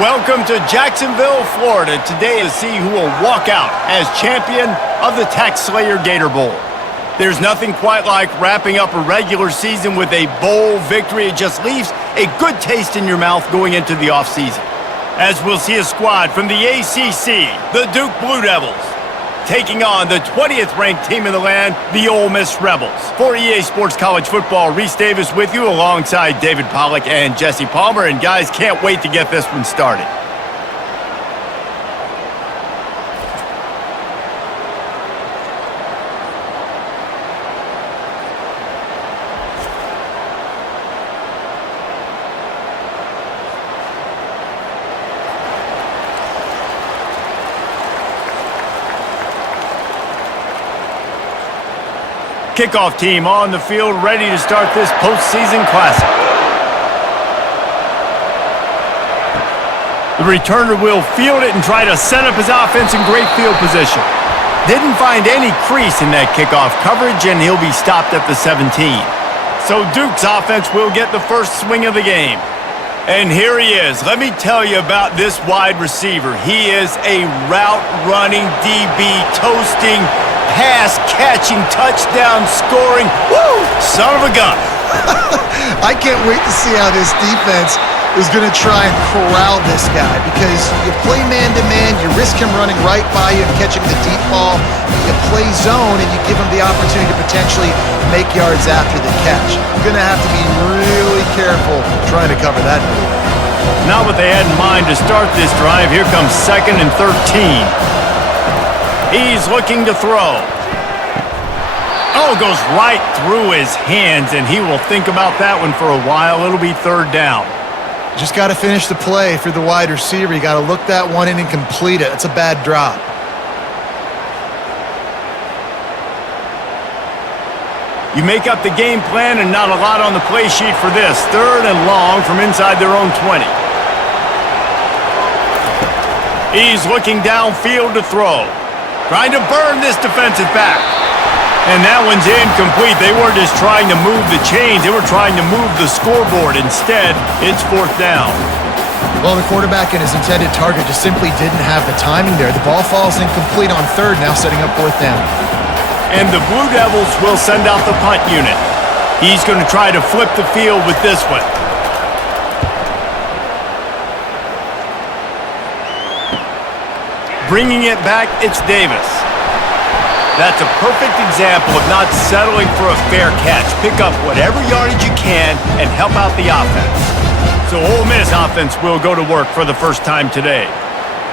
Welcome to Jacksonville, Florida. Today to see who will walk out as champion of the Taxslayer Gator Bowl. There's nothing quite like wrapping up a regular season with a bowl victory. It just leaves a good taste in your mouth going into the offseason. As we'll see a squad from the ACC, the Duke Blue Devils, taking on the 20th ranked team in the land, the Ole Miss Rebels. For EA Sports College Football, Reese Davis with you alongside David Pollack and Jesse Palmer. And guys, can't wait to get this one started. Kickoff team on the field, ready to start this postseason classic. The returner will field it and try to set up his offense in great field position. Didn't find any crease in that kickoff coverage, and he'll be stopped at the 17. So Duke's offense will get the first swing of the game. And here he is. Let me tell you about this wide receiver. He is a route-running DB, toasting, pass-catching, touchdown-scoring, woo, son of a gun. I can't wait to see how this defense is going to try and corral this guy, because you play man-to-man, you risk him running right by you and catching the deep ball. You play zone, and you give him the opportunity to potentially make yards after the catch. You're going to have to be really careful trying to cover that move. Not what they had in mind to start this drive. Here comes 2nd and 13. He's looking to throw. Oh, goes right through his hands, and he will think about that one for a while. It'll be 3rd down. Just got to finish the play for the wide receiver. You got to look that one in and complete it. It's a bad drop. You make up the game plan, and not a lot on the play sheet for this. 3rd and long from inside their own 20. He's looking downfield to throw. Trying to burn this defensive back. And that one's incomplete. They weren't just trying to move the chains. They were trying to move the scoreboard. Instead, it's 4th down. Well, the quarterback and his intended target just simply didn't have the timing there. The ball falls incomplete on 3rd, now setting up 4th down. And the Blue Devils will send out the punt unit. He's going to try to flip the field with this one. Bringing it back, it's Davis. That's a perfect example of not settling for a fair catch. Pick up whatever yardage you can and help out the offense. So Ole Miss offense will go to work for the first time today.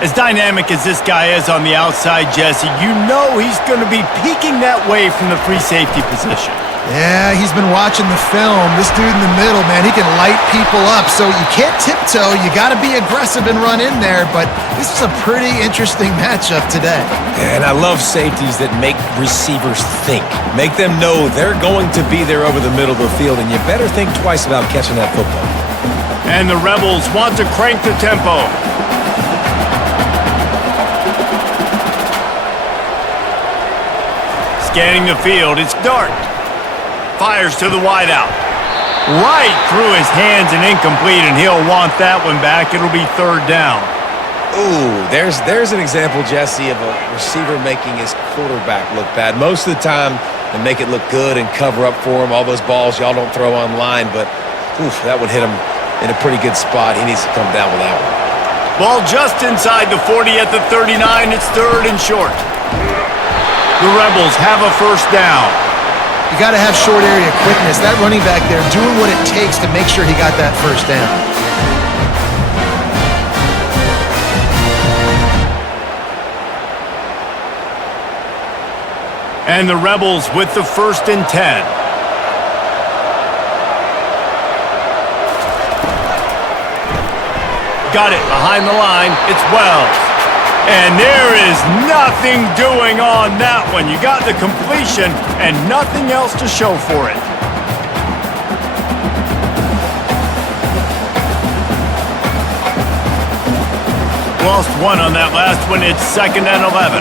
As dynamic as this guy is on the outside, Jesse, you know he's going to be peeking that way from the free safety position. Yeah, he's been watching the film. This dude in the middle, man, he can light people up. So you can't tiptoe. You got to be aggressive and run in there. But this is a pretty interesting matchup today. And I love safeties that make receivers think. Make them know they're going to be there over the middle of the field, and you better think twice about catching that football. And the Rebels want to crank the tempo. Scanning the field, it's Dart. Fires to the wideout. Right through his hands and incomplete, and he'll want that one back. It'll be 3rd down. Ooh, there's an example, Jesse, of a receiver making his quarterback look bad. Most of the time, they make it look good and cover up for him. All those balls y'all don't throw online, but oof, that would hit him in a pretty good spot. He needs to come down with that one. Ball just inside the 40 at the 39. It's 3rd and short. The Rebels have a 1st down. You got to have short area quickness. That running back there doing what it takes to make sure he got that 1st down. And the Rebels with the 1st and 10. Got it behind the line. It's Wells. And there is nothing doing on that one. You got the completion and nothing else to show for it. Lost one on that last one. It's 2nd and 11.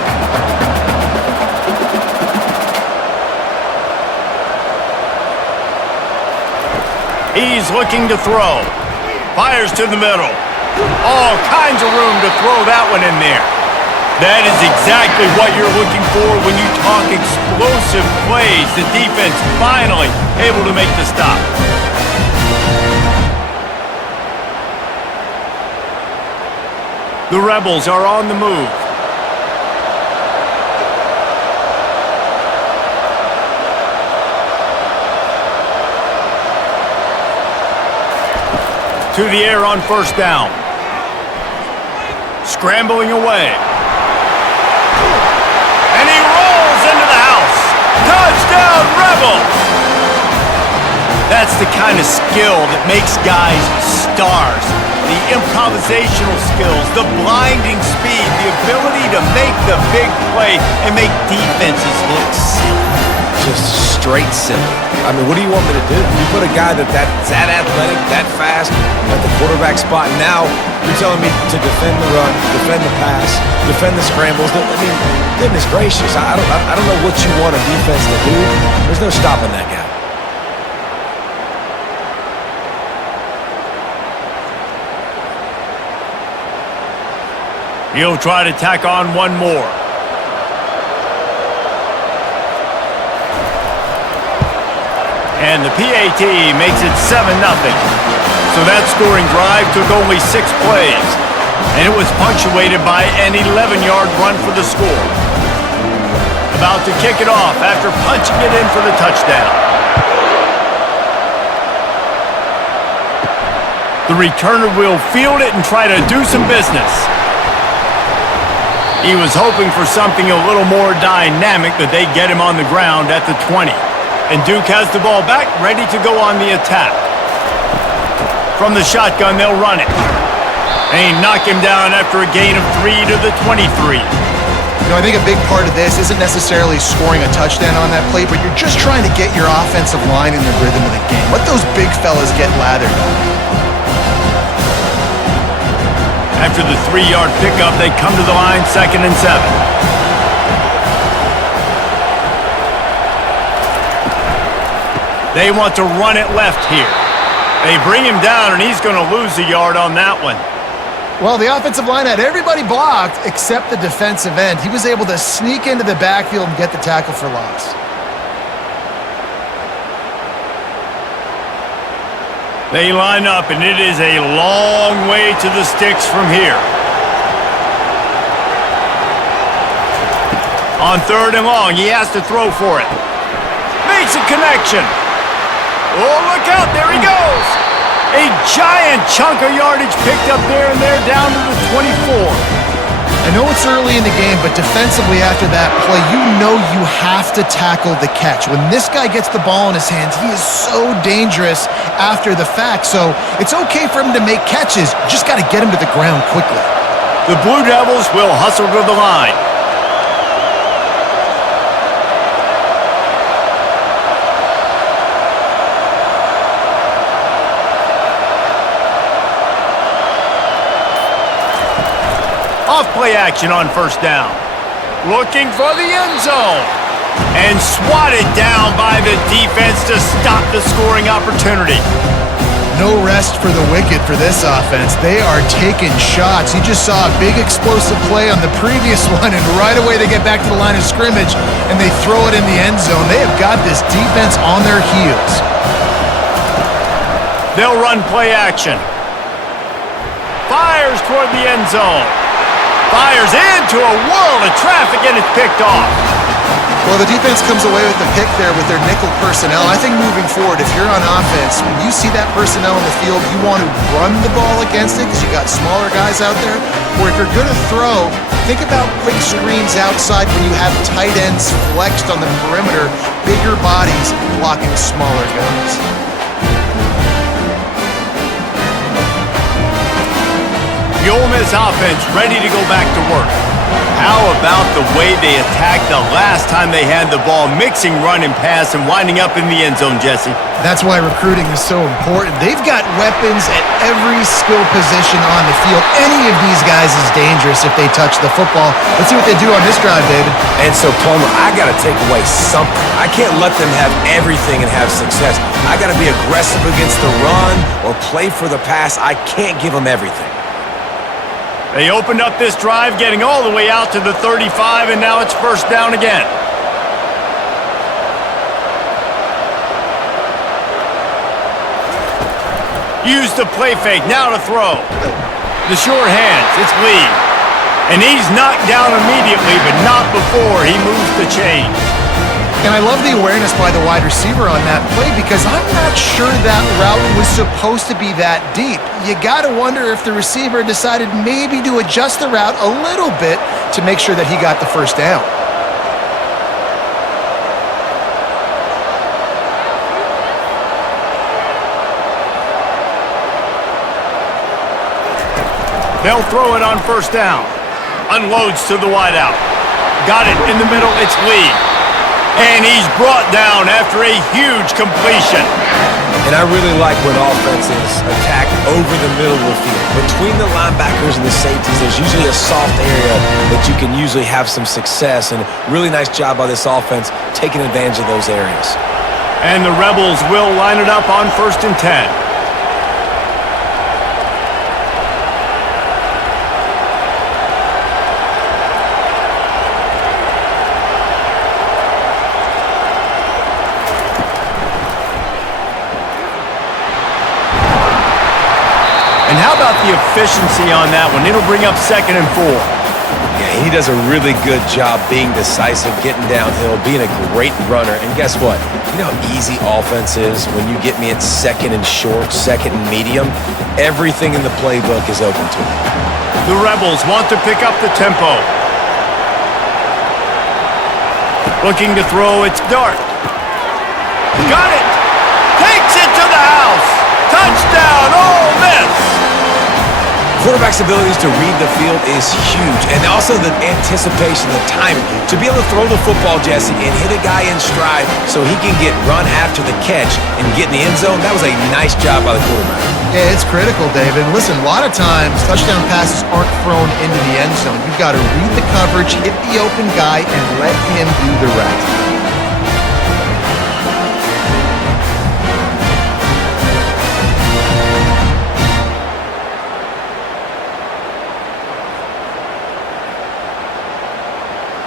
He's looking to throw. Fires to the middle. All kinds of room to throw that one in there. That is exactly what you're looking for when you talk explosive plays. The defense finally able to make the stop. The Rebels are on the move. To the air on first down. Scrambling away. And he rolls into the house. Touchdown, Rebels! That's the kind of skill that makes guys stars. The improvisational skills, the blinding speed, the ability to make the big play and make defenses look silly. Just straight silly. I mean, what do you want me to do? You put a guy that's that athletic, that fast, at the quarterback spot. Now you're telling me to defend the run, defend the pass, defend the scrambles. I mean, goodness gracious, I don't know what you want a defense to do. There's no stopping that guy. He'll try to tack on one more. And the PAT makes it 7-0. So that scoring drive took only 6 plays. And it was punctuated by an 11-yard run for the score. About to kick it off after punching it in for the touchdown. The returner will field it and try to do some business. He was hoping for something a little more dynamic, but they get him on the ground at the 20. And Duke has the ball back, ready to go on the attack. From the shotgun, they'll run it. And he knock him down after a gain of 3 to the 23. You know, I think a big part of this isn't necessarily scoring a touchdown on that play, but you're just trying to get your offensive line in the rhythm of the game. Let those big fellas get lathered up. After the 3-yard pickup, they come to the line, 2nd and 7. They want to run it left here. They bring him down, and he's going to lose a yard on that one. Well, the offensive line had everybody blocked except the defensive end. He was able to sneak into the backfield and get the tackle for loss. They line up, and it is a long way to the sticks from here. On 3rd and long, he has to throw for it. Makes a connection. Oh, look out, there he goes. A giant chunk of yardage picked up there, and they're down to the 24. I know it's early in the game, but defensively after that play, you know you have to tackle the catch. When this guy gets the ball in his hands, he is so dangerous after the fact. So it's okay for him to make catches. You just got to get him to the ground quickly. The Blue Devils will hustle to the line. Off-play action on first down. Looking for the end zone. And swatted down by the defense to stop the scoring opportunity. No rest for the wicked for this offense. They are taking shots. You just saw a big explosive play on the previous one, and right away they get back to the line of scrimmage, and they throw it in the end zone. They have got this defense on their heels. They'll run play action. Fires toward the end zone. Fires into a world of traffic, and it's picked off. Well, the defense comes away with the pick there with their nickel personnel. I think moving forward, if you're on offense, when you see that personnel in the field, you want to run the ball against it because you got smaller guys out there. Or if you're going to throw, think about quick screens outside when you have tight ends flexed on the perimeter, bigger bodies blocking smaller guys. The Ole Miss offense ready to go back to work. How about the way they attacked the last time they had the ball, mixing run and pass and winding up in the end zone, Jesse? That's why recruiting is so important. They've got weapons at every skill position on the field. Any of these guys is dangerous if they touch the football. Let's see what they do on this drive, David. And so, Palmer, I got to take away something. I can't let them have everything and have success. I got to be aggressive against the run or play for the pass. I can't give them everything. They opened up this drive, getting all the way out to the 35, and now it's first down again. Use the play fake, now to throw. The short hands, it's Lee. And he's knocked down immediately, but not before he moves the chain. And I love the awareness by the wide receiver on that play because I'm not sure that route was supposed to be that deep. You got to wonder if the receiver decided maybe to adjust the route a little bit to make sure that he got the first down. They'll throw it on first down. Unloads to the wideout. Got it in the middle, it's Lee. And he's brought down after a huge completion. And I really like when offenses attack over the middle of the field. Between the linebackers and the safeties, there's usually a soft area that you can usually have some success. And really nice job by this offense taking advantage of those areas. And the Rebels will line it up on 1st and 10. And how about the efficiency on that one? It'll bring up 2nd and 4. Yeah, he does a really good job being decisive, getting downhill, being a great runner. And guess what? You know how easy offense is when you get me at 2nd and short, 2nd and medium? Everything in the playbook is open to me. The Rebels want to pick up the tempo. Looking to throw, it's Dart. Got it! Takes it to the house! Touchdown, Ole Miss! Quarterback's abilities to read the field is huge, and also the anticipation, the timing. To be able to throw the football, Jesse, and hit a guy in stride so he can get run after the catch and get in the end zone, that was a nice job by the quarterback. Yeah, it's critical, David. Listen, a lot of times touchdown passes aren't thrown into the end zone. You've got to read the coverage, hit the open guy, and let him do the rest.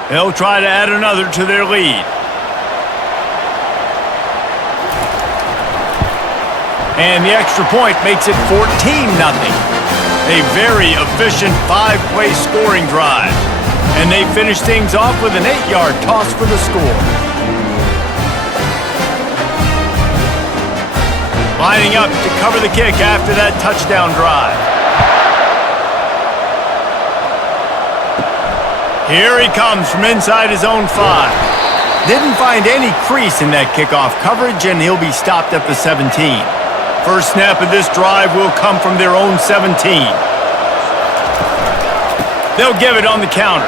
They'll try to add another to their lead. And the extra point makes it 14-0. A very efficient 5-play scoring drive. And they finish things off with an 8-yard toss for the score. Lining up to cover the kick after that touchdown drive. Here he comes from inside his own 5. Didn't find any crease in that kickoff coverage, and he'll be stopped at the 17. First snap of this drive will come from their own 17. They'll give it on the counter.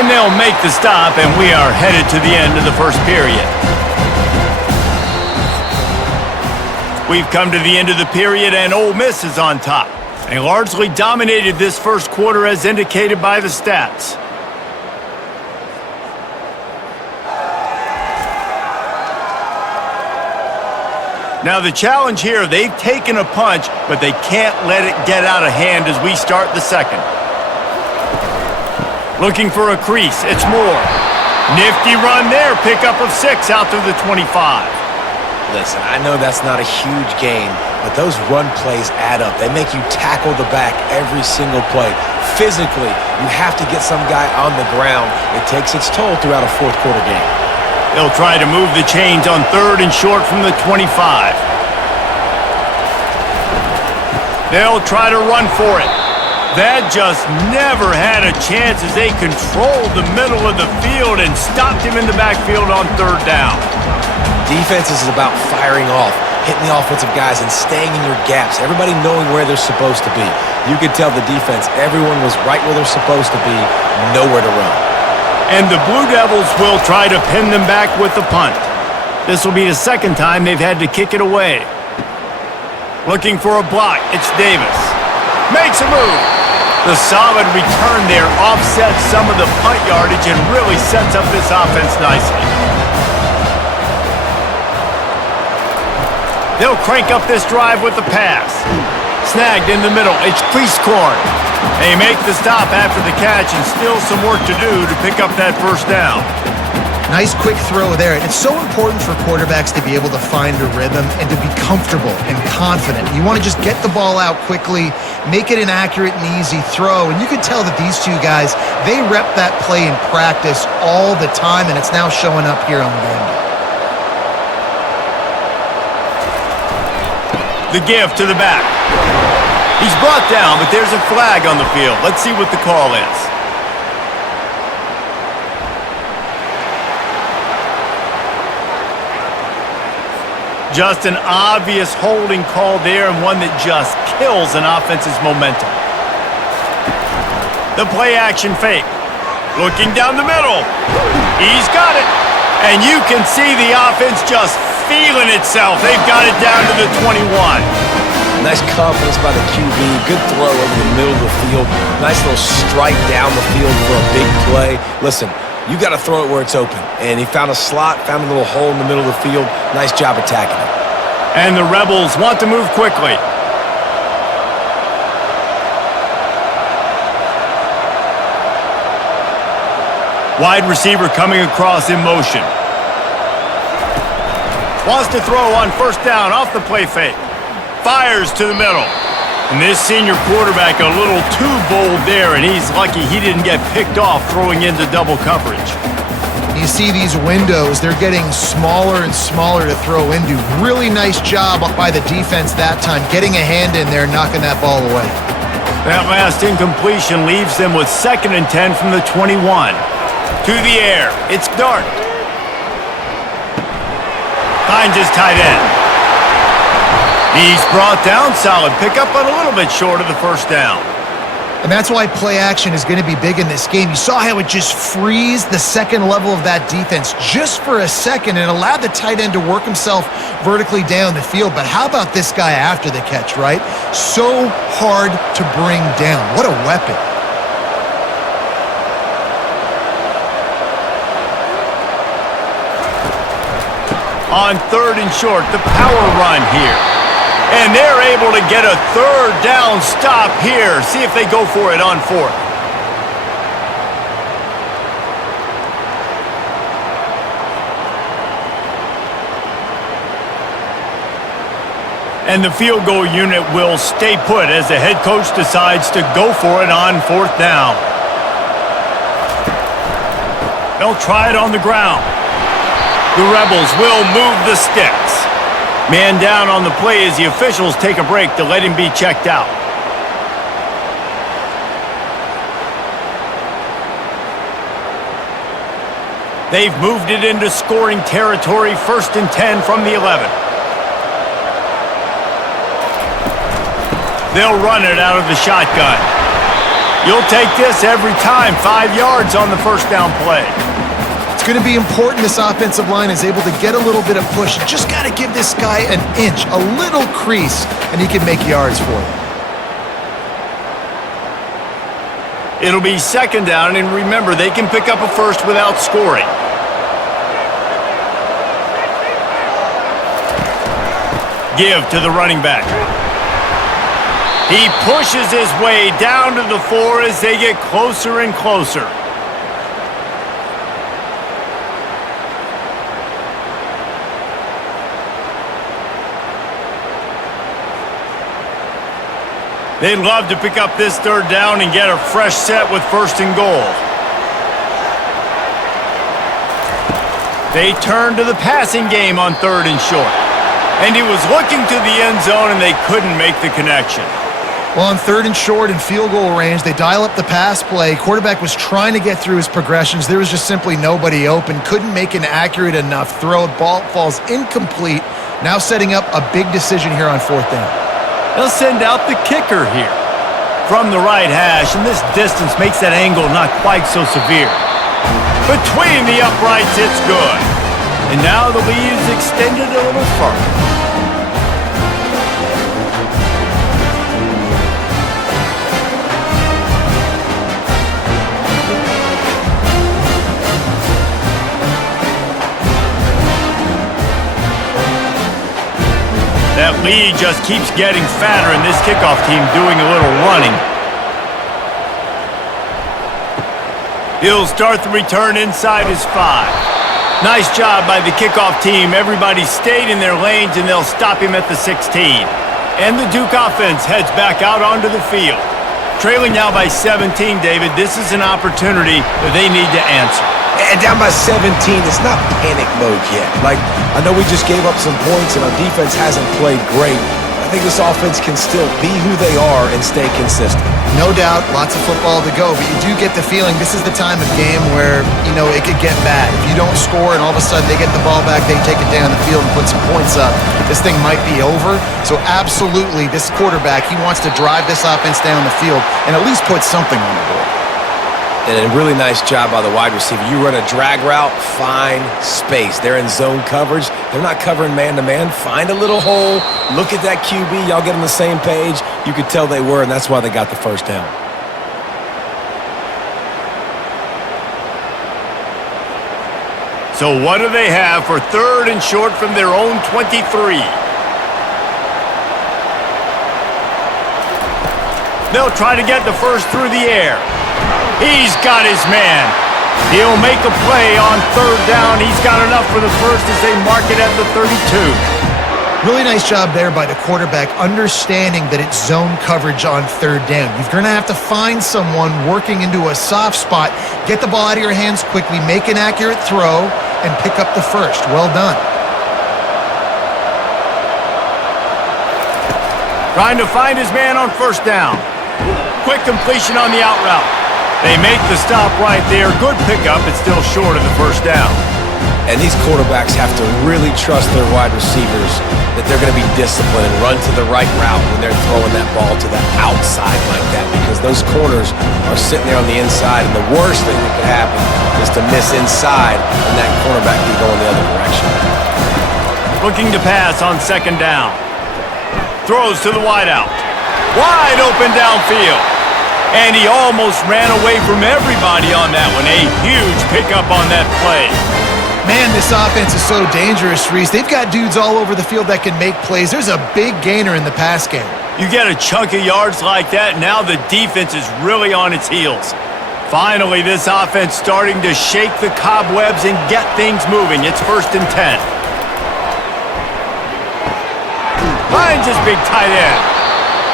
And they'll make the stop, and we are headed to the end of the first period. We've come to the end of the period, and Ole Miss is on top. They largely dominated this first quarter as indicated by the stats. Now the challenge here, they've taken a punch, but they can't let it get out of hand as we start the second. Looking for a crease, it's Moore. Nifty run there, pickup of 6 out to the 25. Listen, I know that's not a huge gain, but those run plays add up. They make you tackle the back every single play. Physically, you have to get some guy on the ground. It takes its toll throughout a fourth quarter game. They'll try to move the chains on 3rd and short from the 25. They'll try to run for it. That just never had a chance as they controlled the middle of the field and stopped him in the backfield on 3rd down. Defense is about firing off, hitting the offensive guys, and staying in your gaps. Everybody knowing where they're supposed to be. You could tell the defense, everyone was right where they're supposed to be, nowhere to run. And the Blue Devils will try to pin them back with the punt. This will be the 2nd time they've had to kick it away. Looking for a block, it's Davis. Makes a move. The solid return there offsets some of the punt yardage and really sets up this offense nicely. They'll crank up this drive with the pass. Snagged in the middle. It's crease corn. They make the stop after the catch and still some work to do to pick up that first down. Nice quick throw there. It's so important for quarterbacks to be able to find a rhythm and to be comfortable and confident. You want to just get the ball out quickly, make it an accurate and easy throw. And you can tell that these two guys, they rep that play in practice all the time, and it's now showing up here on Bend. The give to the back. He's brought down, but there's a flag on the field. Let's see what the call is. Just an obvious holding call there, and one that just kills an offense's momentum. The play action fake. Looking down the middle. He's got it. And you can see the offense just feeling itself. They've got it down to the 21. Nice confidence by the QB. Good throw over the middle of the field. Nice little strike down the field for a big play. Listen, you got to throw it where it's open. And he found a slot, found a little hole in the middle of the field. Nice job attacking it. And the Rebels want to move quickly. Wide receiver coming across in motion. Wants to throw on first down off the play fake. Fires to the middle. And this senior quarterback a little too bold there, and he's lucky he didn't get picked off throwing into double coverage. You see these windows, they're getting smaller and smaller to throw into. Really nice job by the defense that time, getting a hand in there, knocking that ball away. That last incompletion leaves them with 2nd and 10 from the 21. To the air, it's Dart. Finds his tight end. He's brought down, solid pickup, but a little bit short of the first down. And that's why play action is going to be big in this game. You saw how it just frees the second level of that defense just for a second and allowed the tight end to work himself vertically down the field. But how about this guy after the catch, right? So hard to bring down. What a weapon. On 3rd and short, the power run here. And they're able to get a 3rd down stop here. See if they go for it on 4th. And the field goal unit will stay put as the head coach decides to go for it on 4th down. They'll try it on the ground. The Rebels will move the sticks. Man down on the play as the officials take a break to let him be checked out. They've moved it into scoring territory, 1st and 10 from the 11. They'll run it out of the shotgun. You'll take this every time, 5 yards on the first down play. It's going to be important this offensive line is able to get a little bit of push. You just got to give this guy an inch, a little crease, and he can make yards for you. It'll be 2nd down, and remember, they can pick up a first without scoring. Give to the running back. He pushes his way down to the 4 as they get closer and closer. They'd love to pick up this 3rd down and get a fresh set with 1st and goal. They turn to the passing game on 3rd and short. And he was looking to the end zone, and they couldn't make the connection. Well, on 3rd and short and field goal range, they dial up the pass play. Quarterback was trying to get through his progressions. There was just simply nobody open. Couldn't make an accurate enough throw. Ball falls incomplete. Now setting up a big decision here on 4th down. They'll send out the kicker here from the right hash, and this distance makes that angle not quite so severe. Between the uprights, it's good. And now the lead is extended a little further. That lead just keeps getting fatter, and this kickoff team doing a little running. He'll start the return inside his 5. Nice job by the kickoff team. Everybody stayed in their lanes, and they'll stop him at the 16. And the Duke offense heads back out onto the field. Trailing now by 17, David. This is an opportunity that they need to answer. And down by 17, it's not panic mode yet. Like, I know we just gave up some points and our defense hasn't played great. I think this offense can still be who they are and stay consistent. No doubt, lots of football to go, but you do get the feeling this is the time of game where, you know, it could get bad. If you don't score and all of a sudden they get the ball back, they take it down the field and put some points up, this thing might be over. So absolutely, this quarterback, he wants to drive this offense down the field and at least put something on the board. And a really nice job by the wide receiver. You run a drag route, find space. They're in zone coverage. They're not covering man-to-man. Find a little hole. Look at that QB. Y'all get on the same page. You could tell they were, and that's why they got the first down. So what do they have for 3rd and short from their own 23? They'll try to get the first through the air. He's got his man. He'll make a play on 3rd down. He's got enough for the first as they mark it at the 32. Really nice job there by the quarterback, understanding that it's zone coverage on 3rd down. You're going to have to find someone working into a soft spot, get the ball out of your hands quickly, make an accurate throw, and pick up the first. Well done. Trying to find his man on 1st down. Quick completion on the out route. They make the stop right there. Good pickup. It's still short of the 1st down. And these quarterbacks have to really trust their wide receivers that they're going to be disciplined and run to the right route when they're throwing that ball to the outside like that, because those corners are sitting there on the inside, and the worst thing that could happen is to miss inside and that cornerback can go in the other direction. Looking to pass on 2nd down. Throws to the wideout. Wide open downfield. And he almost ran away from everybody on that one. A huge pickup on that play. Man, this offense is so dangerous, Reese. They've got dudes all over the field that can make plays. There's a big gainer in the pass game. You get a chunk of yards like that, now the defense is really on its heels. Finally, this offense starting to shake the cobwebs and get things moving. It's 1st and 10. Finds his big tight end.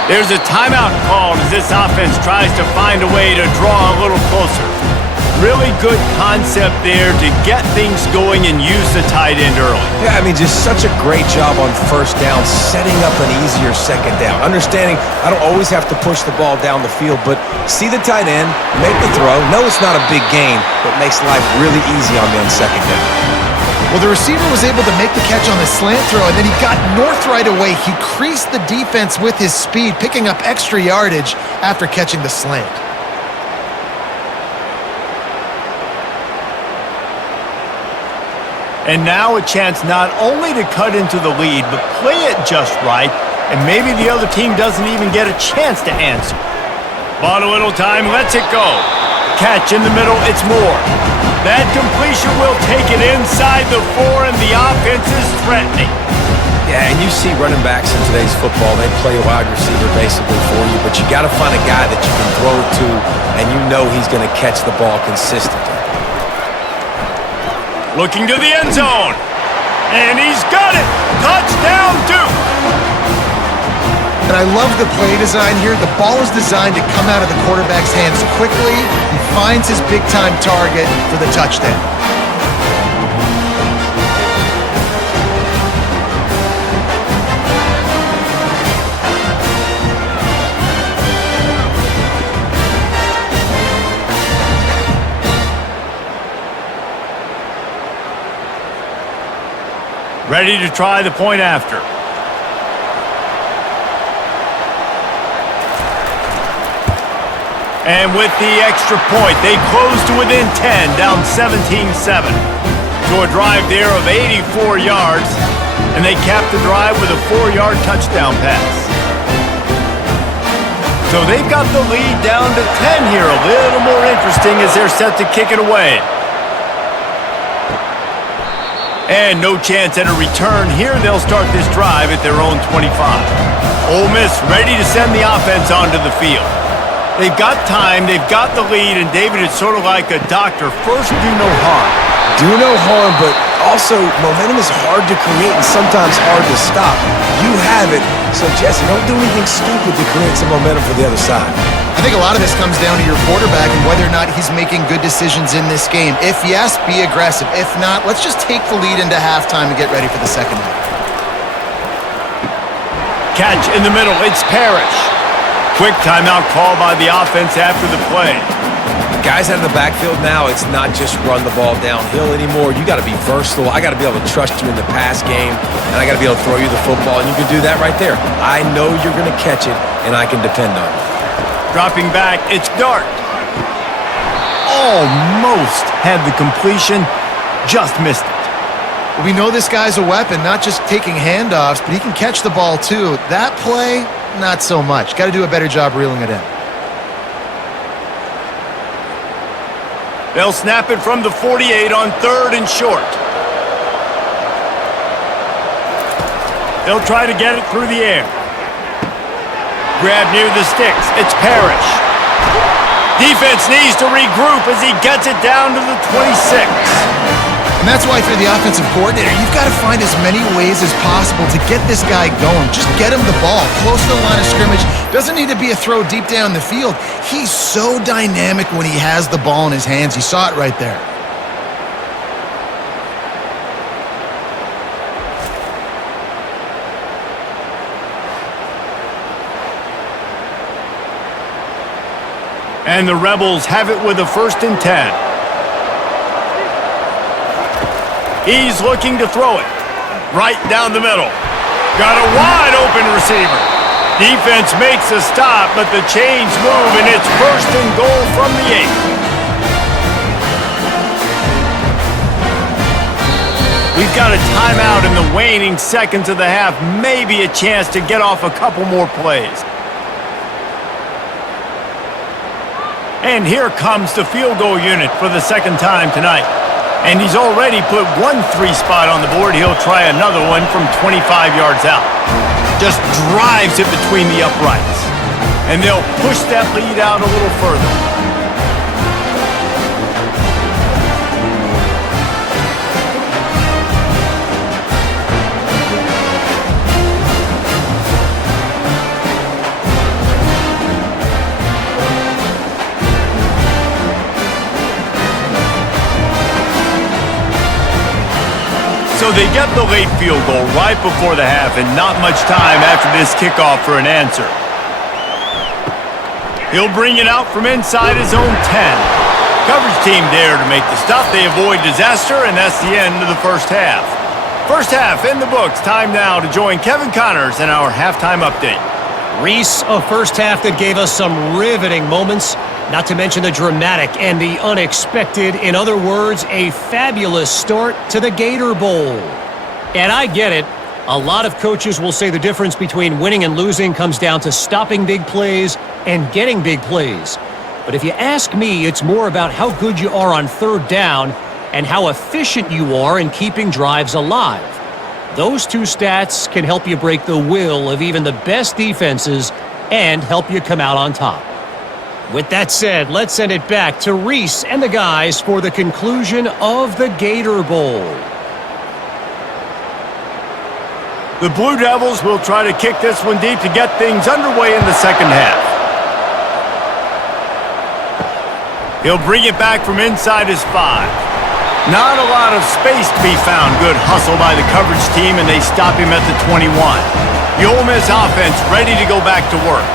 There's a timeout called as this offense tries to find a way to draw a little closer. Really good concept there to get things going and use the tight end early. Yeah, I mean, just such a great job on 1st down, setting up an easier 2nd down. Understanding I don't always have to push the ball down the field, but see the tight end, make the throw. No, it's not a big gain, but makes life really easy on me on 2nd down. Well, the receiver was able to make the catch on the slant throw, and then he got north right away. He creased the defense with his speed, picking up extra yardage after catching the slant. And now a chance not only to cut into the lead, but play it just right, and maybe the other team doesn't even get a chance to answer. Bought a little time, lets it go. Catch in the middle, it's more. That completion will take it inside the 4, and the offense is threatening. Yeah, and you see running backs in today's football, they play a wide receiver basically for you, but you got to find a guy that you can throw it to, and you know he's going to catch the ball consistently. Looking to the end zone, and he's got it. Touchdown, Duke. And I love the play design here. The ball is designed to come out of the quarterback's hands quickly. He finds his big-time target for the touchdown. Ready to try the point after. And with the extra point, they close to within 10, down 17-7. So a drive there of 84 yards, and they cap the drive with a 4-yard touchdown pass. So they've got the lead down to 10 here, a little more interesting as they're set to kick it away. And no chance at a return. Here they'll start this drive at their own 25. Ole Miss ready to send the offense onto the field. They've got time, they've got the lead, and David, it's sort of like a doctor. First, do no harm. Do no harm, but also momentum is hard to create and sometimes hard to stop. You have it, so Jesse, don't do anything stupid to create some momentum for the other side. I think a lot of this comes down to your quarterback and whether or not he's making good decisions in this game. If yes, be aggressive. If not, let's just take the lead into halftime and get ready for the second half. Catch in the middle, it's Parrish. Quick timeout call by the offense after the play. Guys out of the backfield now, it's not just run the ball downhill anymore. You got to be versatile. I got to be able to trust you in the pass game, and I got to be able to throw you the football, and you can do that right there. I know you're going to catch it, and I can depend on you. Dropping back, it's Dart. Almost had the completion, just missed it. We know this guy's a weapon, not just taking handoffs, but he can catch the ball too. That play, not so much. Got to do a better job reeling it in. They'll snap it from the 48 on 3rd and short. They'll try to get it through the air. Grab near the sticks. It's Parrish. Defense needs to regroup as he gets it down to the 26. And that's why if you're the offensive coordinator, you've got to find as many ways as possible to get this guy going. Just get him the ball close to the line of scrimmage. Doesn't need to be a throw deep down the field. He's so dynamic when he has the ball in his hands. You saw it right there. And the Rebels have it with a 1st and 10. He's looking to throw it. Right down the middle. Got a wide open receiver. Defense makes a stop, but the chains move, and it's 1st and goal from the 8. We've got a timeout in the waning seconds of the half. Maybe a chance to get off a couple more plays. And here comes the field goal unit for the second time tonight. And he's already put 1 3 spot on the board. He'll try another one from 25 yards out. Just drives it between the uprights. And they'll push that lead out a little further. So they get the late field goal right before the half, and not much time after this kickoff for an answer. He'll bring it out from inside his own 10. Coverage team there to make the stop. They avoid disaster, and that's the end of the first half. First half in the books. Time now to join Kevin Connors in our halftime update. Reese, a first half that gave us some riveting moments, not to mention the dramatic and the unexpected. In other words, a fabulous start to the Gator Bowl. And I get it. A lot of coaches will say the difference between winning and losing comes down to stopping big plays and getting big plays. But if you ask me, it's more about how good you are on 3rd down and how efficient you are in keeping drives alive. Those 2 stats can help you break the will of even the best defenses and help you come out on top. With that said, let's send it back to Reese and the guys for the conclusion of the Gator Bowl. The Blue Devils will try to kick this one deep to get things underway in the second half. He'll bring it back from inside his 5. Not a lot of space to be found. Good hustle by the coverage team, and they stop him at the 21. The Ole Miss offense ready to go back to work.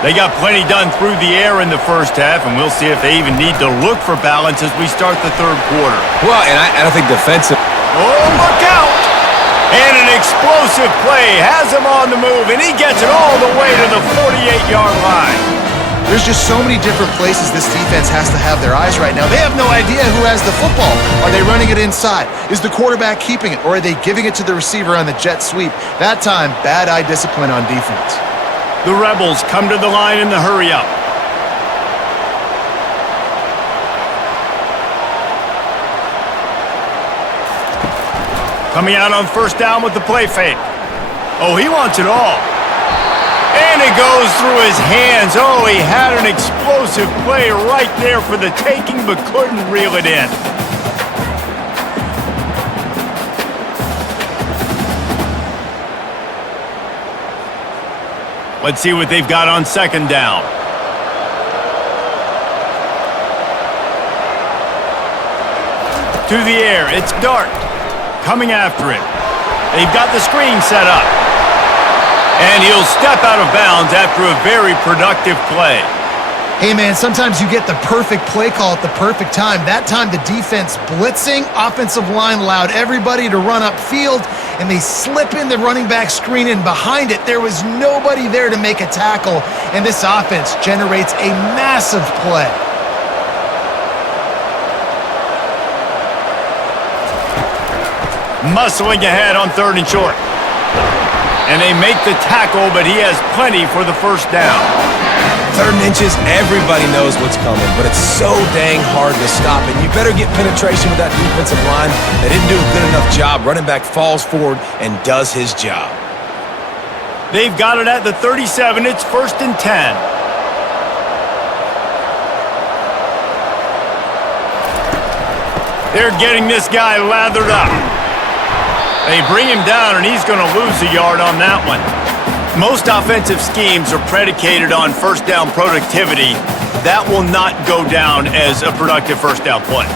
They got plenty done through the air in the first half, and we'll see if they even need to look for balance as we start the 3rd quarter. Well, and I think defensive. Oh, look out! And an explosive play has him on the move, and he gets it all the way to the 48-yard line. There's just so many different places this defense has to have their eyes right now. They have no idea who has the football. Are they running it inside? Is the quarterback keeping it? Or are they giving it to the receiver on the jet sweep? That time, bad eye discipline on defense. The Rebels come to the line in the hurry-up. Coming out on first down with the play fake. Oh, he wants it all. And it goes through his hands. Oh, he had an explosive play right there for the taking, but couldn't reel it in. Let's see what they've got on second down. To the air, it's Dart. Coming after it. They've got the screen set up. And he'll step out of bounds after a very productive play. Hey, man, sometimes you get the perfect play call at the perfect time. That time, the defense blitzing, offensive line allowed everybody to run upfield, and they slip in the running back screen, and behind it, there was nobody there to make a tackle, and this offense generates a massive play. Muscling ahead on third and short. And they make the tackle, but he has plenty for the first down. Third and inches, everybody knows what's coming, but it's so dang hard to stop it. You better get penetration with that defensive line. They didn't do a good enough job. Running back falls forward and does his job. They've got it at the 37. It's 1st and 10. They're getting this guy lathered up. They bring him down, and he's going to lose a yard on that one. Most offensive schemes are predicated on first down productivity. That will not go down as a productive first down play.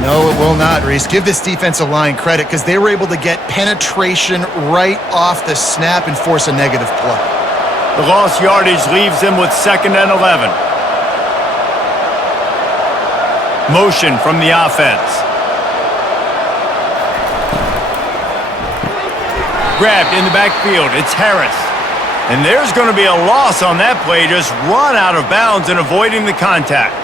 No, it will not, Reese. Give this defensive line credit because they were able to get penetration right off the snap and force a negative play. The lost yardage leaves them with 2nd and 11. Motion from the offense. Grabbed in the backfield. It's Harris. And there's going to be a loss on that play. Just run out of bounds and avoiding the contact.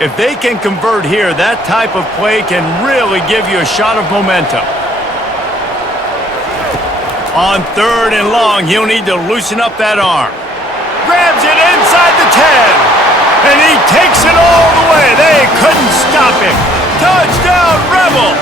If they can convert here, that type of play can really give you a shot of momentum. On 3rd and long, he'll need to loosen up that arm. Grabs it inside the 10. And he takes it all the way. They couldn't stop him. Touchdown, Rebels!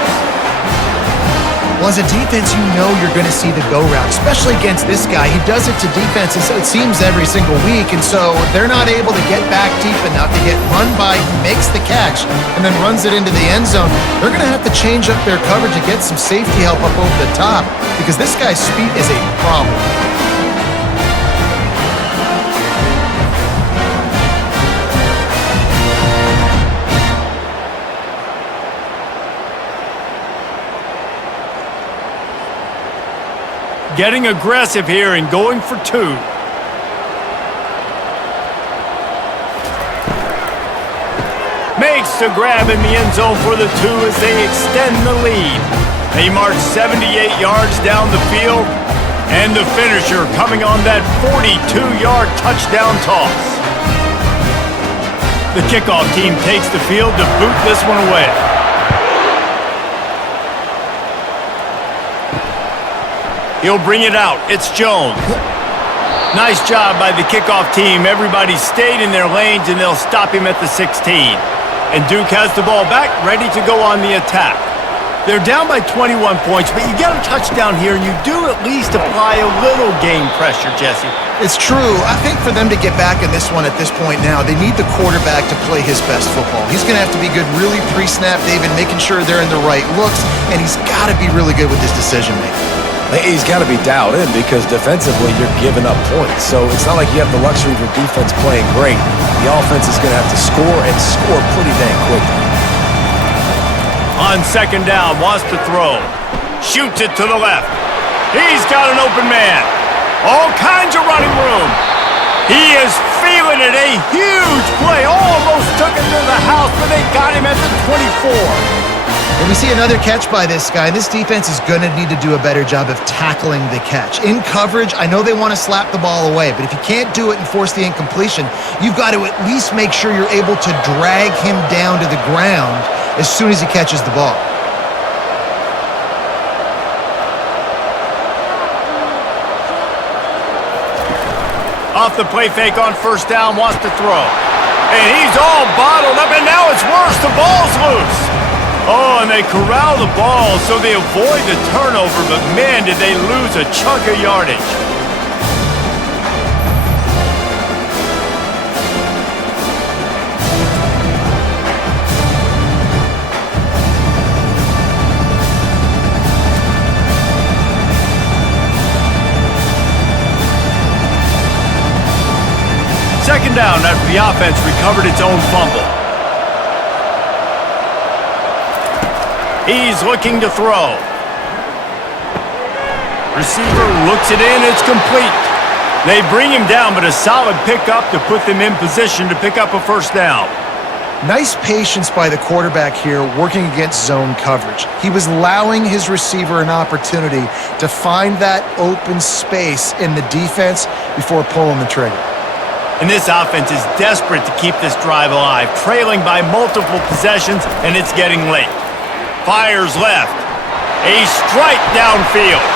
Well, as a defense, you know you're going to see the go route, especially against this guy. He does it to defenses, it seems, every single week, and so they're not able to get back deep enough to get run by. He makes the catch and then runs it into the end zone. They're going to have to change up their coverage and get some safety help up over the top because this guy's speed is a problem. Getting aggressive here and going for 2. Makes the grab in the end zone for the 2 as they extend the lead. They march 78 yards down the field, and the finisher coming on that 42-yard touchdown toss. The kickoff team takes the field to boot this one away. He'll bring it out. It's Jones. Nice job by the kickoff team. Everybody stayed in their lanes, and they'll stop him at the 16. And Duke has the ball back, ready to go on the attack. They're down by 21 points, but you get a touchdown here, and you do at least apply a little game pressure, Jesse. It's true. I think for them to get back in this one at this point now, they need the quarterback to play his best football. He's going to have to be good really pre-snap, David, making sure they're in the right looks, and he's got to be really good with his decision-making. He's got to be dialed in because defensively you're giving up points. So it's not like you have the luxury of your defense playing great. The offense is going to have to score and score pretty dang quickly. On 2nd down, wants to throw. Shoots it to the left. He's got an open man. All kinds of running room. He is feeling it. A huge play. Almost took him to the house, but they got him at the 24. And we see another catch by this guy. This defense is going to need to do a better job of tackling the catch. In coverage, I know they want to slap the ball away, but if you can't do it and force the incompletion, you've got to at least make sure you're able to drag him down to the ground as soon as he catches the ball. Off the play fake on first down, wants to throw. And he's all bottled up, and now it's worse. The ball's loose. Oh, and they corral the ball so they avoid the turnover, but man, did they lose a chunk of yardage. Second down after the offense recovered its own fumble. He's looking to throw. Receiver looks it in, it's complete. They bring him down, but a solid pickup to put them in position to pick up a first down. Nice patience by the quarterback here working against zone coverage. He was allowing his receiver an opportunity to find that open space in the defense before pulling the trigger. And this offense is desperate to keep this drive alive, trailing by multiple possessions, and it's getting late. Fires left. A strike downfield.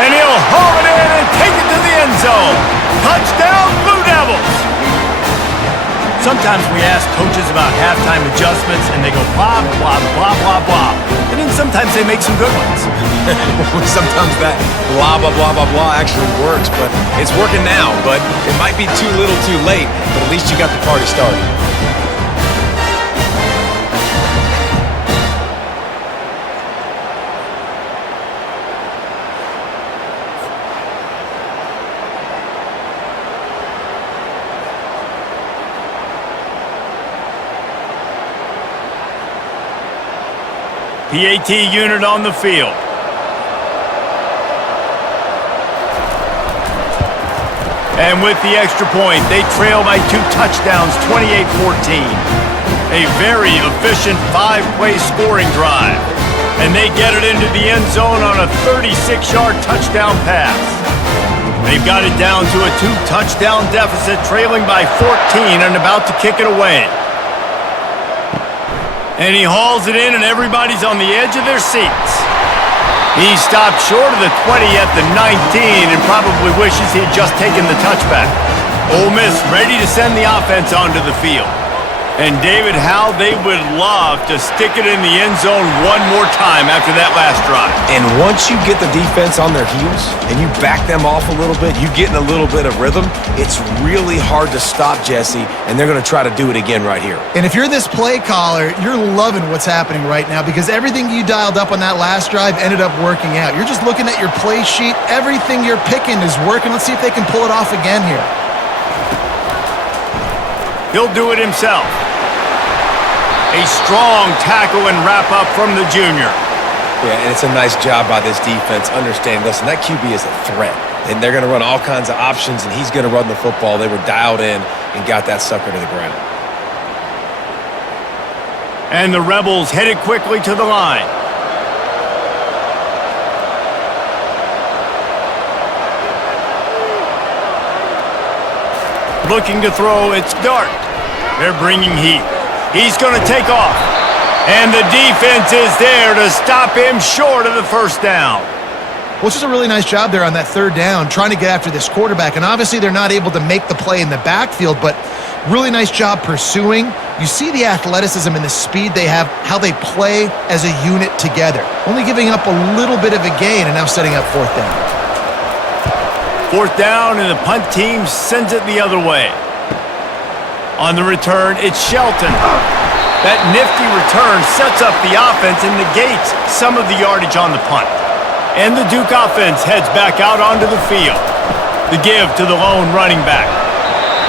And he'll haul it in and take it to the end zone. Touchdown, Blue Devils! Sometimes we ask coaches about halftime adjustments, and they go blah, blah, blah, blah, blah. And then sometimes they make some good ones. Sometimes that blah, blah, blah, blah, blah actually works, but it's working now. But it might be too little too late, but at least you got the party started. PAT unit on the field. And with the extra point, they trail by 2 touchdowns, 28-14. A very efficient 5-play scoring drive. And they get it into the end zone on a 36-yard touchdown pass. They've got it down to a 2-touchdown deficit, trailing by 14 and about to kick it away. And he hauls it in, and everybody's on the edge of their seats. He stopped short of the 20 at the 19 and probably wishes he had just taken the touchback. Ole Miss ready to send the offense onto the field. And David, how they would love to stick it in the end zone one more time after that last drive. And once you get the defense on their heels and you back them off a little bit, you get in a little bit of rhythm, it's really hard to stop, Jesse, and they're going to try to do it again right here. And if you're this play caller, you're loving what's happening right now because everything you dialed up on that last drive ended up working out. You're just looking at your play sheet. Everything you're picking is working. Let's see if they can pull it off again here. He'll do it himself. A strong tackle and wrap-up from the junior. Yeah, and it's a nice job by this defense. Understand, listen, that QB is a threat. And they're going to run all kinds of options, and he's going to run the football. They were dialed in and got that sucker to the ground. And the Rebels headed quickly to the line. Looking to throw, it's Dart. They're bringing heat. He's going to take off. And the defense is there to stop him short of the first down. Well, it's just a really nice job there on that third down, trying to get after this quarterback. And obviously they're not able to make the play in the backfield, but really nice job pursuing. You see the athleticism and the speed they have, how they play as a unit together. Only giving up a little bit of a gain and now setting up fourth down. Fourth down, and the punt team sends it the other way. On the return, it's Shelton. That nifty return sets up the offense and negates some of the yardage on the punt. And the Duke offense heads back out onto the field. The give to the lone running back.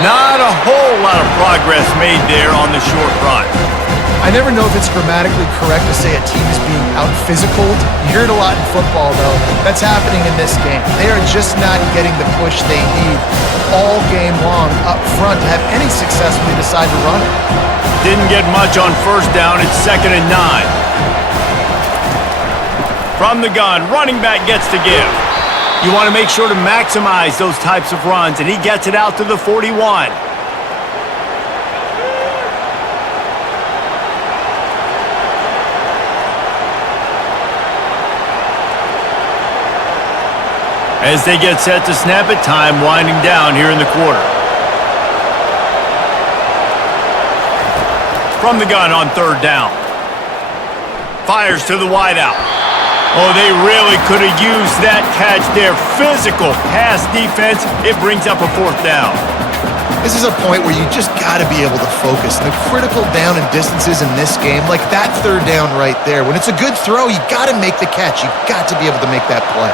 Not a whole lot of progress made there on the short run. I never know if it's grammatically correct to say a team is being out-physicaled. You hear it a lot in football, though. That's happening in this game. They are just not getting the push they need all game long up front to have any success when they decide to run it. Didn't get much on first down. It's 2nd and 9. From the gun, running back gets to give. You want to make sure to maximize those types of runs, and he gets it out to the 41. As they get set to snap it, time winding down here in the quarter. From the gun on third down. Fires to the wideout. Oh, they really could have used that catch there. Physical pass defense. It brings up a fourth down. This is a point where you just got to be able to focus. The critical down and distances in this game, like that third down right there. When it's a good throw, you got to make the catch. You got to be able to make that play.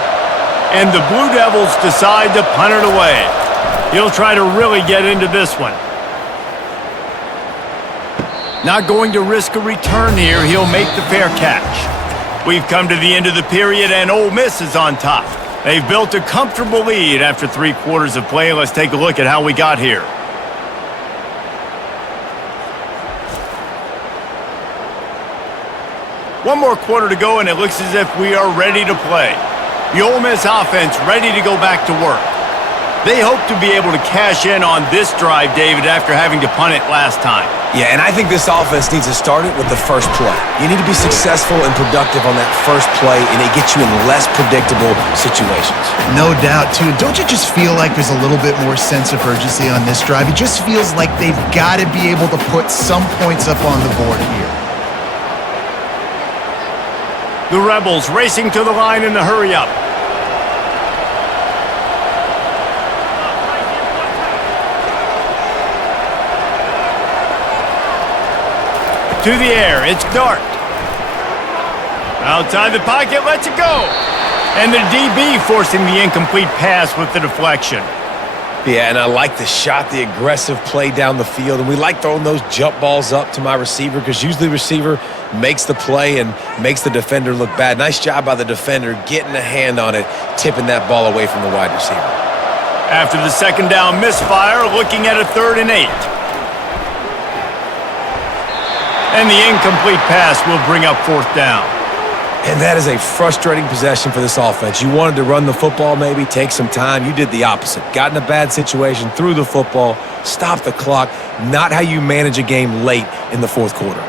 And the Blue Devils decide to punt it away. He'll try to really get into this one. Not going to risk a return here. He'll make the fair catch. We've come to the end of the period, and Ole Miss is on top. They've built a comfortable lead after 3 quarters of play. Let's take a look at how we got here. One more quarter to go, and it looks as if we are ready to play. The Ole Miss offense ready to go back to work. They hope to be able to cash in on this drive, David, after having to punt it last time. Yeah, and I think this offense needs to start it with the first play. You need to be successful and productive on that first play, and it gets you in less predictable situations. No doubt, too. Don't you just feel like there's a little bit more sense of urgency on this drive? It just feels like they've got to be able to put some points up on the board here. The Rebels racing to the line in the hurry-up. To the air, it's Dart. Outside the pocket, lets it go. And the DB forcing the incomplete pass with the deflection. Yeah, and I like the shot, the aggressive play down the field. And we like throwing those jump balls up to my receiver because usually the receiver makes the play and makes the defender look bad. Nice job by the defender getting a hand on it, tipping that ball away from the wide receiver. After the second down misfire, looking at a 3rd and 8. And the incomplete pass will bring up 4th down. And that is a frustrating possession for this offense. You wanted to run the football, maybe take some time. You did the opposite. Got in a bad situation, threw the football, stopped the clock. Not how you manage a game late in the 4th quarter.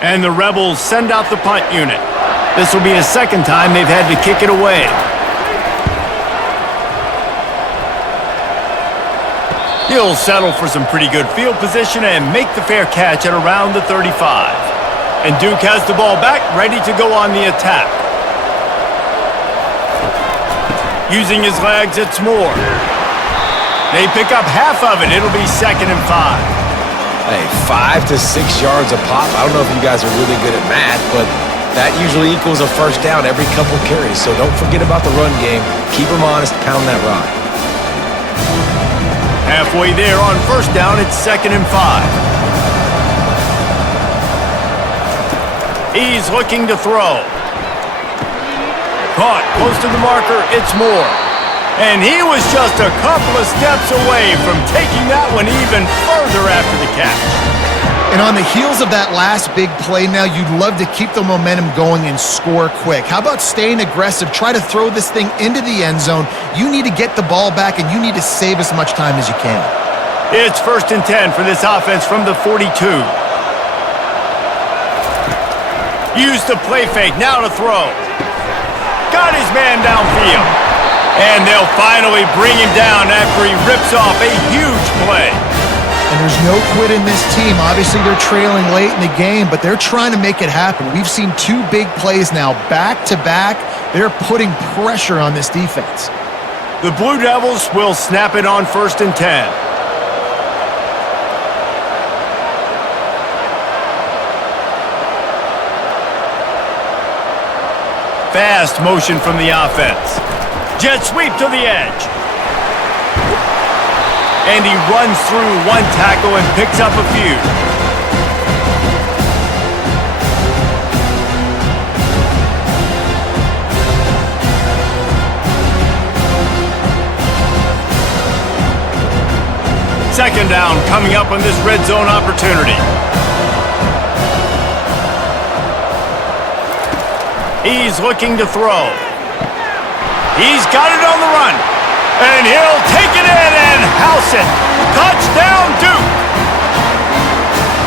And the Rebels send out the punt unit. This will be the second time they've had to kick it away. He'll settle for some pretty good field position and make the fair catch at around the 35. And Duke has the ball back, ready to go on the attack. Using his legs, it's Moore. They pick up half of it. It'll be 2nd and 5. Hey, 5 to 6 yards a pop. I don't know if you guys are really good at math, but that usually equals a first down every couple carries. So don't forget about the run game. Keep them honest, pound that rock. Halfway there on first down, it's 2nd and 5. He's looking to throw. Caught close to the marker, it's Moore. And he was just a couple of steps away from taking that one even further after the catch. And on the heels of that last big play now, you'd love to keep the momentum going and score quick. How about staying aggressive? Try to throw this thing into the end zone. You need to get the ball back, and you need to save as much time as you can. It's 1st and 10 for this offense from the 42. Use the play fake, now to throw. Got his man downfield. And they'll finally bring him down after he rips off a huge play. And there's no quit in this team. Obviously, they're trailing late in the game, but they're trying to make it happen. We've seen 2 big plays now, back-to-back. They're putting pressure on this defense. The Blue Devils will snap it on 1st and 10. Fast motion from the offense. Jet sweep to the edge. And he runs through 1 tackle and picks up a few. Second down coming up on this red zone opportunity. He's looking to throw. He's got it on the run. And he'll take it in and house it. Touchdown, Duke.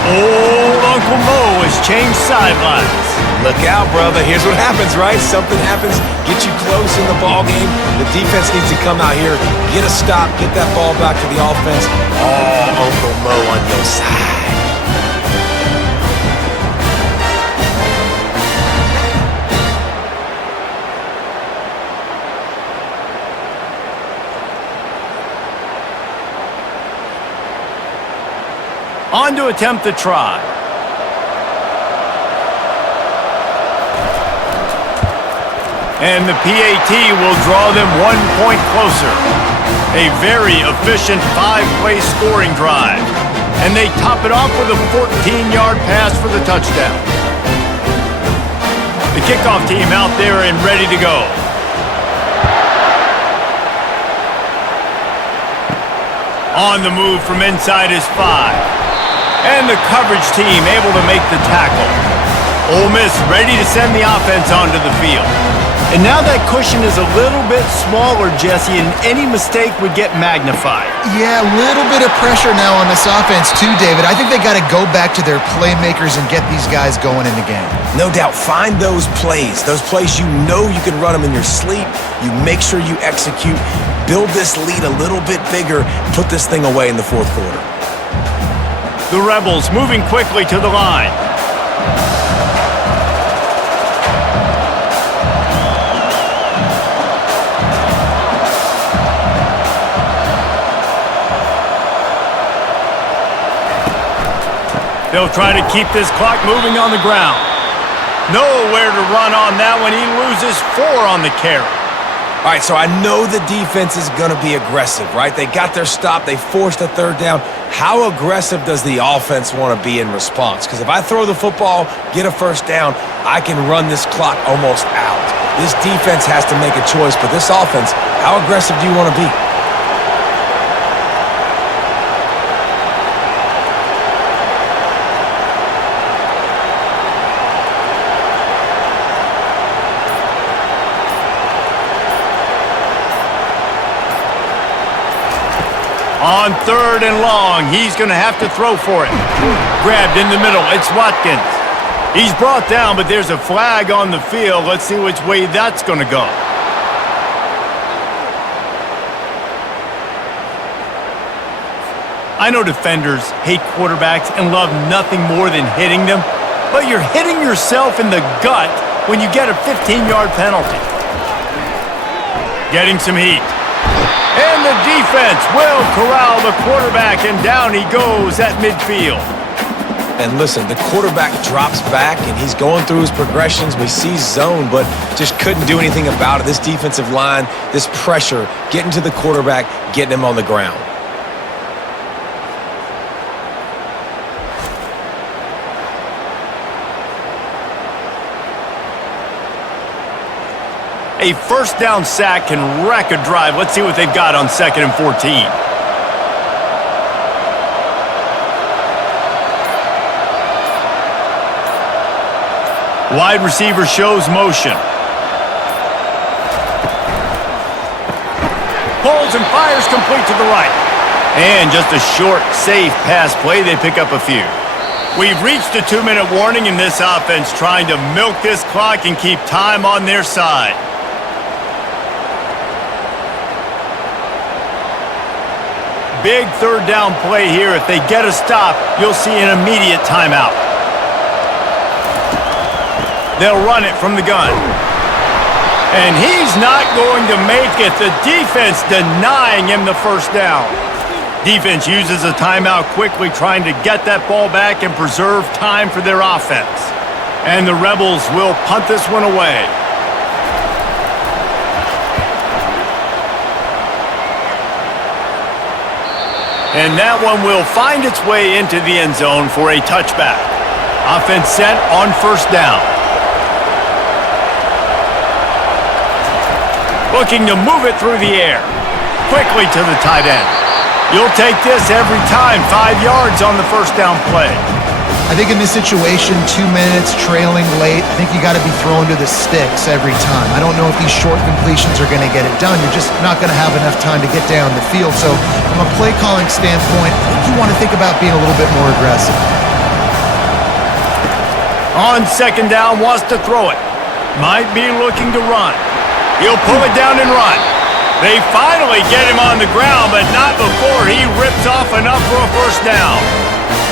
Old Uncle Mo has changed sidelines. Look out, brother. Here's what happens, right? Something happens, get you close in the ball game. The defense needs to come out here, get a stop, get that ball back to the offense. Oh, Uncle Mo on your side. On to attempt the try. And the PAT will draw them 1 point closer. A very efficient 5-play scoring drive. And they top it off with a 14-yard pass for the touchdown. The kickoff team out there and ready to go. On the move from inside his 5. And the coverage team able to make the tackle. Ole Miss ready to send the offense onto the field. And now that cushion is a little bit smaller, Jesse, and any mistake would get magnified. Yeah, a little bit of pressure now on this offense too, David. I think they got to go back to their playmakers and get these guys going in the game. No doubt, find those plays you know you can run them in your sleep. You make sure you execute, build this lead a little bit bigger, put this thing away in the fourth quarter. The Rebels moving quickly to the line. They'll try to keep this clock moving on the ground. Nowhere to run on that one. He loses 4 on the carry. All right, so I know the defense is going to be aggressive, right? They got their stop. They forced a third down. How aggressive does the offense want to be in response? Because if I throw the football, get a first down, I can run this clock almost out. This defense has to make a choice, but this offense, how aggressive do you want to be? On 3rd and long, he's going to have to throw for it. Grabbed in the middle, it's Watkins. He's brought down, but there's a flag on the field. Let's see which way that's going to go. I know defenders hate quarterbacks and love nothing more than hitting them, but you're hitting yourself in the gut when you get a 15-yard penalty. Getting some heat. And the defense will corral the quarterback, and down he goes at midfield. And listen, the quarterback drops back, and he's going through his progressions. We see zone, but just couldn't do anything about it. This defensive line, this pressure, getting to the quarterback, getting him on the ground. A first down sack can wreck a drive. Let's see what they've got on 2nd and 14. Wide receiver shows motion. Pulls and fires complete to the right. And just a short, safe pass play. They pick up a few. We've reached a 2-minute warning in this offense, trying to milk this clock and keep time on their side. Big 3rd down play here. If they get a stop, you'll see an immediate timeout. They'll run it from the gun. And he's not going to make it. The defense denying him the first down. Defense uses a timeout quickly, trying to get that ball back and preserve time for their offense. And the Rebels will punt this one away. And that one will find its way into the end zone for a touchback. Offense set on 1st down. Looking to move it through the air. Quickly to the tight end. You'll take this every time. 5 yards on the first down play. I think in this situation, 2 minutes, trailing late, I think you got to be throwing to the sticks every time. I don't know if these short completions are going to get it done. You're just not going to have enough time to get down the field. So from a play calling standpoint, I think you want to think about being a little bit more aggressive. On second down, wants to throw it. Might be looking to run. He'll pull it down and run. They finally get him on the ground, but not before he rips off enough for a first down.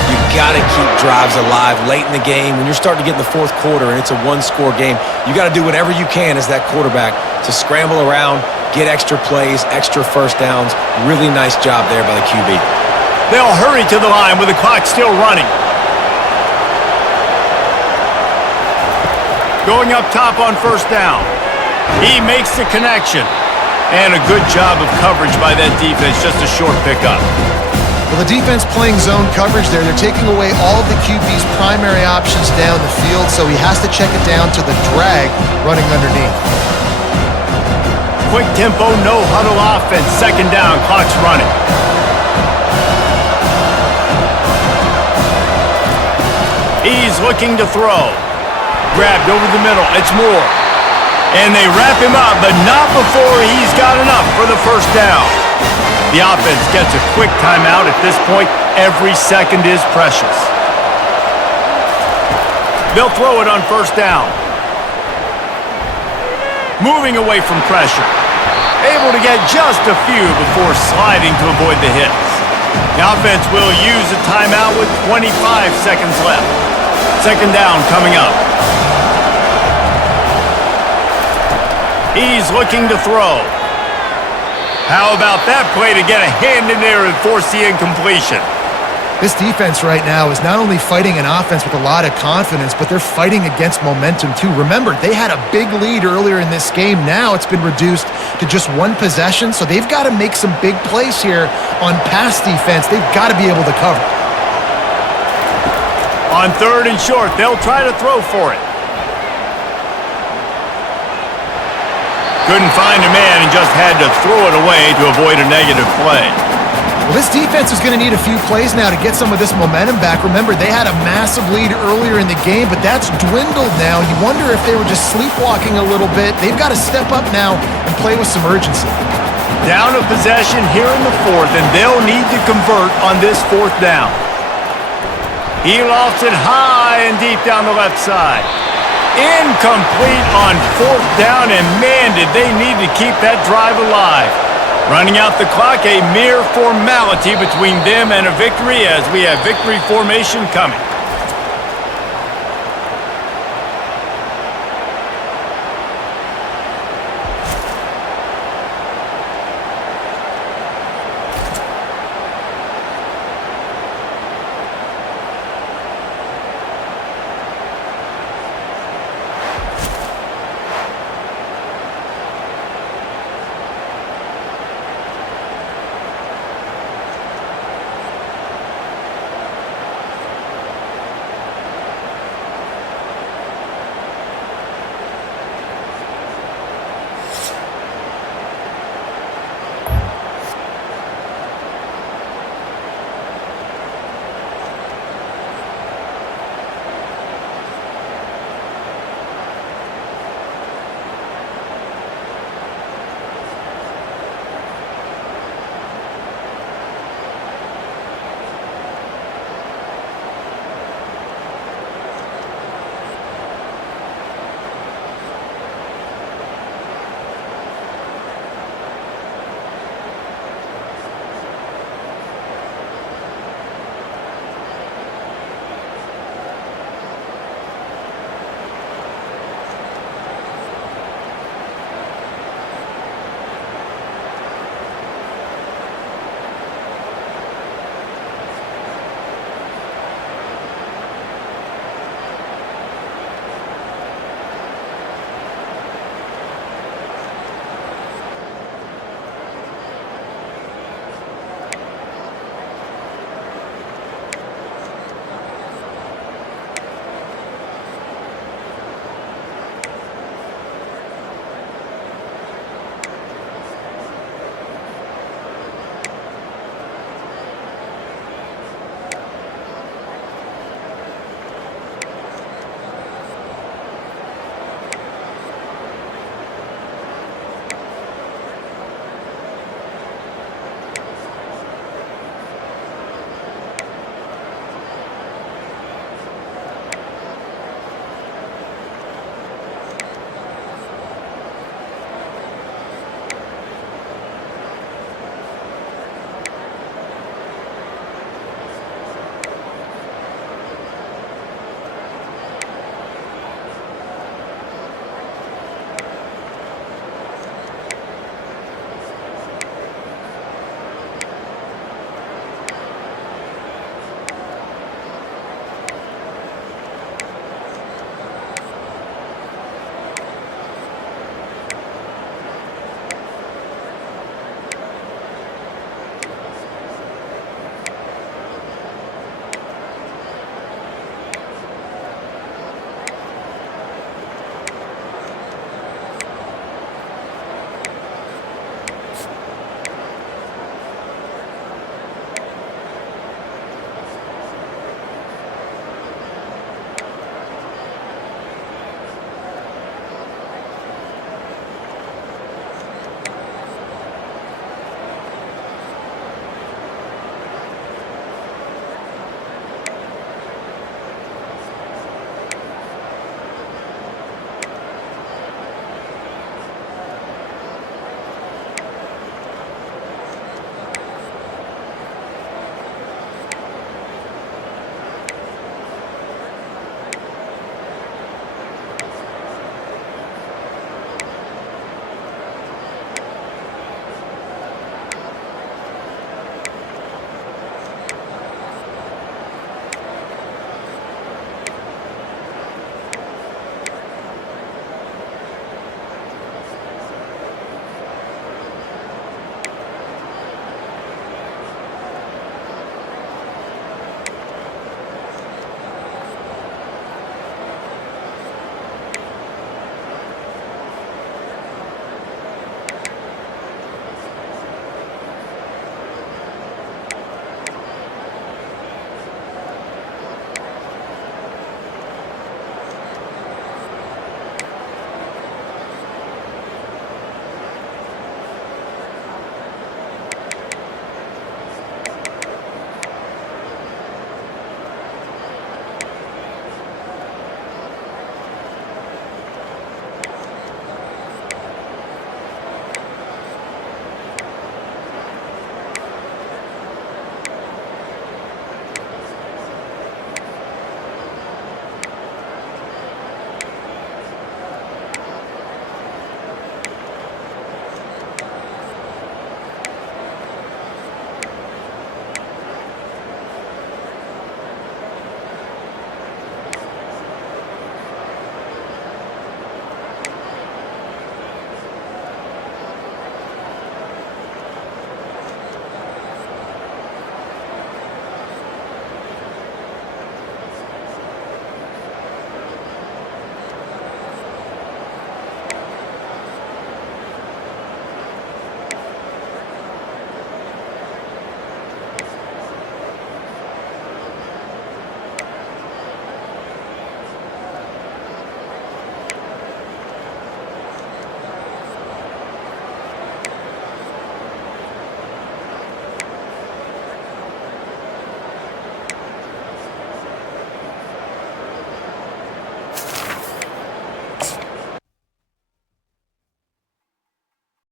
You got to keep drives alive late in the game. When you're starting to get in the fourth quarter and it's a one-score game, you got to do whatever you can as that quarterback to scramble around, get extra plays, extra first downs. Really nice job there by the QB. They'll hurry to the line with the clock still running. Going up top on first down. He makes the connection. And a good job of coverage by that defense, just a short pickup. Well, the defense playing zone coverage there. They're taking away all of the QB's primary options down the field, so he has to check it down to the drag running underneath. Quick tempo, no huddle offense. Second down, clock's running. He's looking to throw. Grabbed over the middle. It's Moore. And they wrap him up, but not before he's got enough for the first down. The offense gets a quick timeout at this point. Every second is precious. They'll throw it on first down. Moving away from pressure. Able to get just a few before sliding to avoid the hits. The offense will use a timeout with 25 seconds left. Second down coming up. He's looking to throw. How about that play to get a hand in there and force the incompletion? This defense right now is not only fighting an offense with a lot of confidence, but they're fighting against momentum too. Remember, they had a big lead earlier in this game. Now it's been reduced to just one possession, so they've got to make some big plays here on pass defense. They've got to be able to cover. On third and short, they'll try to throw for it. Couldn't find a man and just had to throw it away to avoid a negative play. Well, this defense is going to need a few plays now to get some of this momentum back. Remember, they had a massive lead earlier in the game, but that's dwindled now. You wonder if they were just sleepwalking a little bit. They've got to step up now and play with some urgency. Down a possession here in the fourth, and they'll need to convert on this fourth down. He lofts it high and deep down the left side. Incomplete on fourth down, and man, did they need to keep that drive alive. Running out the clock, a mere formality between them and a victory as we have victory formation coming.